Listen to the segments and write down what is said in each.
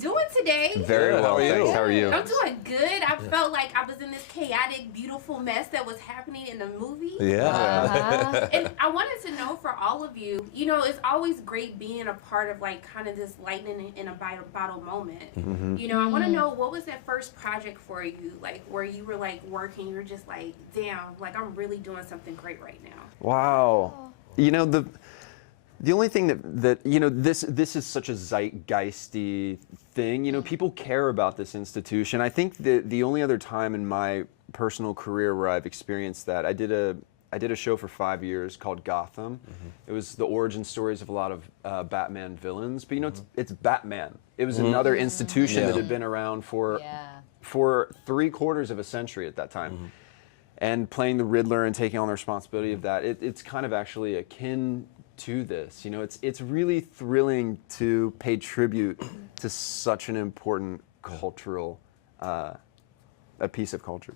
doing today? Very well, thanks. How are you? I'm doing good. I felt like I was in this chaotic, beautiful mess that was happening in the movie. Yeah. And I wanted to know for all of you, you know, it's always great being a part of like kind of this lightning in a bottle moment. Mm-hmm. You know, I want to know, what was that first project for you, like where you were like working, you were just like, damn, like I'm really doing something great right now. Wow. You know, the only thing that you know, this is such a zeitgeisty thing. You know, people care about this institution. I think the only other time in my personal career where I've experienced that, I did a show for 5 years called Gotham. It was the origin stories of a lot of Batman villains, but you know, it's Batman. It was another institution that had been around for 3/4 of a century at that time. And playing the Riddler and taking on the responsibility of that, it's kind of actually akin to this. You know, it's really thrilling to pay tribute to such an important cultural, a piece of culture.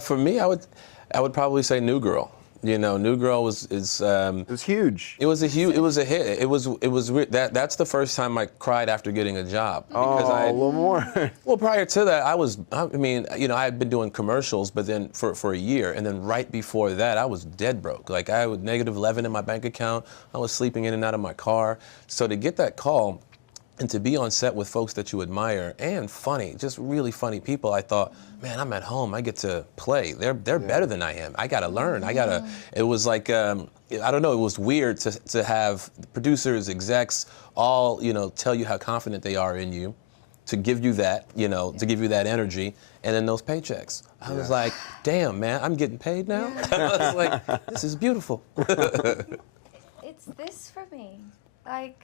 For me, I would probably say New Girl. You know, New Girl is it was huge. It was a hit. That's the first time I cried after getting a job. A little more. Well, prior to that, I mean, you know, I had been doing commercials, but then for a year, and then right before that, I was dead broke. Like I was -11 in my bank account. I was sleeping in and out of my car. So to get that call and to be on set with folks that you admire and funny, just really funny people, I thought, man, I'm at home. I get to play. They're better than I am. I gotta learn. It was like, I don't know. It was weird to have producers, execs, all, you know, tell you how confident they are in you, to give you that, you know, to give you that energy, and then those paychecks. I was like, damn, man, I'm getting paid now. I was like, this is beautiful. It's this for me. Like,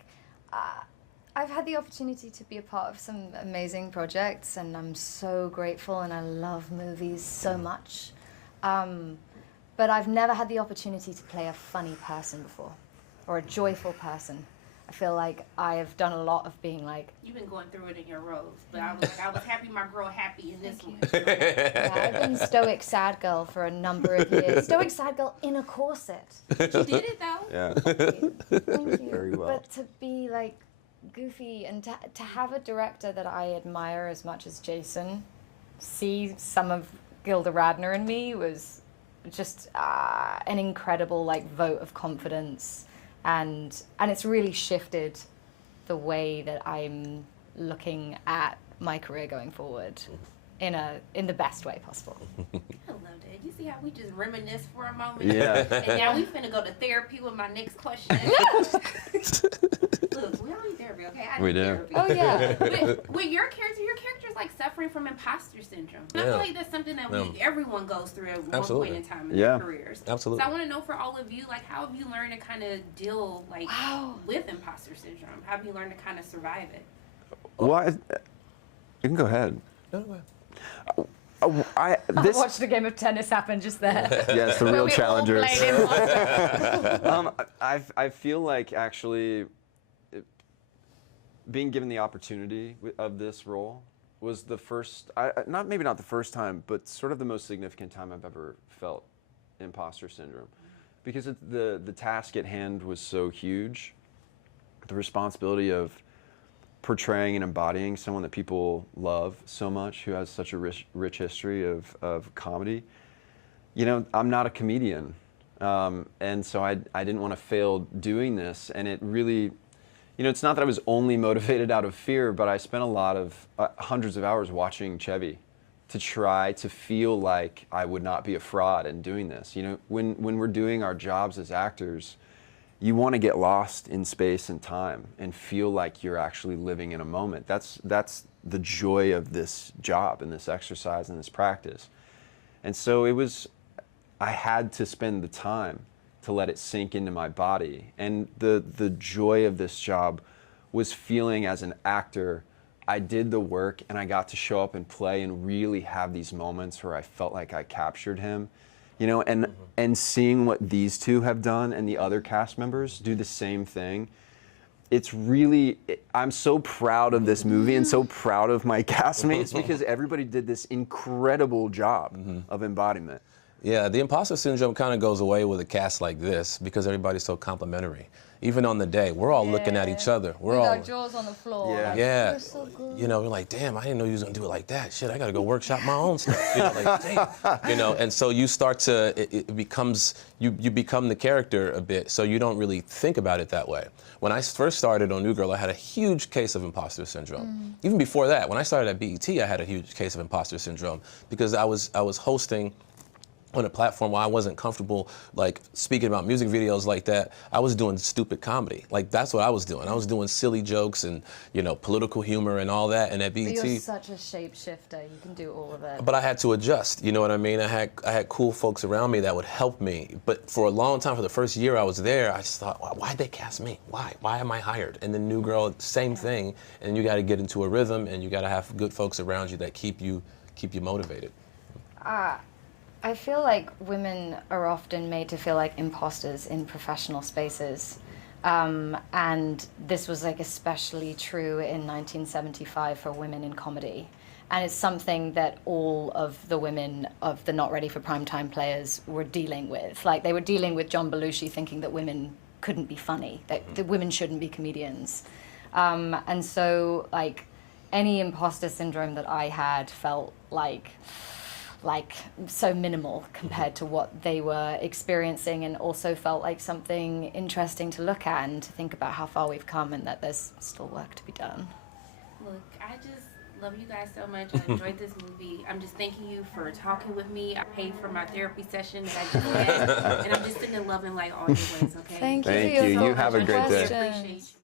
I've had the opportunity to be a part of some amazing projects, and I'm so grateful, and I love movies so much. But I've never had the opportunity to play a funny person before, or a joyful person. I feel like I have done a lot of being like... You've been going through it in your roles, but I was happy my girl happy in this one. Yeah, I've been stoic sad girl for a number of years. Stoic sad girl in a corset. You did it though. Yeah. Thank you. Very well. But to be like goofy and to have a director that I admire as much as Jason see some of Gilda Radner in me was just an incredible like vote of confidence, and it's really shifted the way that I'm looking at my career going forward in the best way possible. I love that. You see how we just reminisce for a moment? Yeah. And now we finna go to therapy with my next question. Look, we don't need therapy, okay? We do. Therapy. Oh yeah. With your character's like suffering from imposter syndrome. And I feel like that's something that everyone goes through at one point in time in their careers. Absolutely. So I want to know for all of you, like, how have you learned to kind of deal like with imposter syndrome? How have you learned to kind of survive it? Well, you can go ahead. No, go ahead. I watched a game of tennis happen just there. Yes, the real challengers. I I feel like actually being given the opportunity of this role was the first, maybe not the first time, but sort of the most significant time I've ever felt imposter syndrome, because the task at hand was so huge. The responsibility of portraying and embodying someone that people love so much, who has such a rich history of comedy. You know, I'm not a comedian, and so I didn't want to fail doing this, and it really, you know, it's not that I was only motivated out of fear, but I spent a lot of hundreds of hours watching Chevy to try to feel like I would not be a fraud in doing this. You know, when we're doing our jobs as actors, you want to get lost in space and time and feel like you're actually living in a moment. That's the joy of this job and this exercise and this practice. And so I had to spend the time to let it sink into my body. And the joy of this job was feeling as an actor, I did the work and I got to show up and play and really have these moments where I felt like I captured him. You know, and seeing what these two have done and the other cast members do the same thing, it's really, I'm so proud of this movie and so proud of my castmates, because everybody did this incredible job of embodiment. Yeah, the imposter syndrome kind of goes away with a cast like this because everybody's so complimentary. even on the day, we're all looking at each other. We're with all our jaws on the floor. Yeah. Like, yeah. "You're so good." You know, we're like, damn, I didn't know you was gonna do it like that. Shit, I gotta go workshop my own stuff. You know, like, damn. You know, and so you start to, it becomes, you become the character a bit, so you don't really think about it that way. When I first started on New Girl, I had a huge case of imposter syndrome. Even before that, when I started at BET, I had a huge case of imposter syndrome because I was hosting on a platform where I wasn't comfortable, like, speaking about music videos like that. I was doing stupid comedy. Like, that's what I was doing. I was doing silly jokes and, you know, political humor and all that. And at BET... But you're such a shapeshifter. You can do all of it. But I had to adjust, you know what I mean? I had cool folks around me that would help me. But for a long time, for the first year I was there, I just thought, why'd they cast me? Why? Why am I hired? And then New Girl, same thing. And you got to get into a rhythm, and you got to have good folks around you that keep you motivated. I feel like women are often made to feel like imposters in professional spaces. And this was like especially true in 1975 for women in comedy. And it's something that all of the women of the Not Ready for Primetime players were dealing with. Like, they were dealing with John Belushi thinking that women couldn't be funny, that women shouldn't be comedians. And so, like, any imposter syndrome that I had felt like so minimal compared to what they were experiencing, and also felt like something interesting to look at and to think about how far we've come and that there's still work to be done. Look, I just love you guys so much. I enjoyed this movie. I'm just thanking you for talking with me. I paid for my therapy session that I just had, and I'm just sitting there loving like all your ways, okay? Thank you. Thank you. You have a great day. I appreciate you.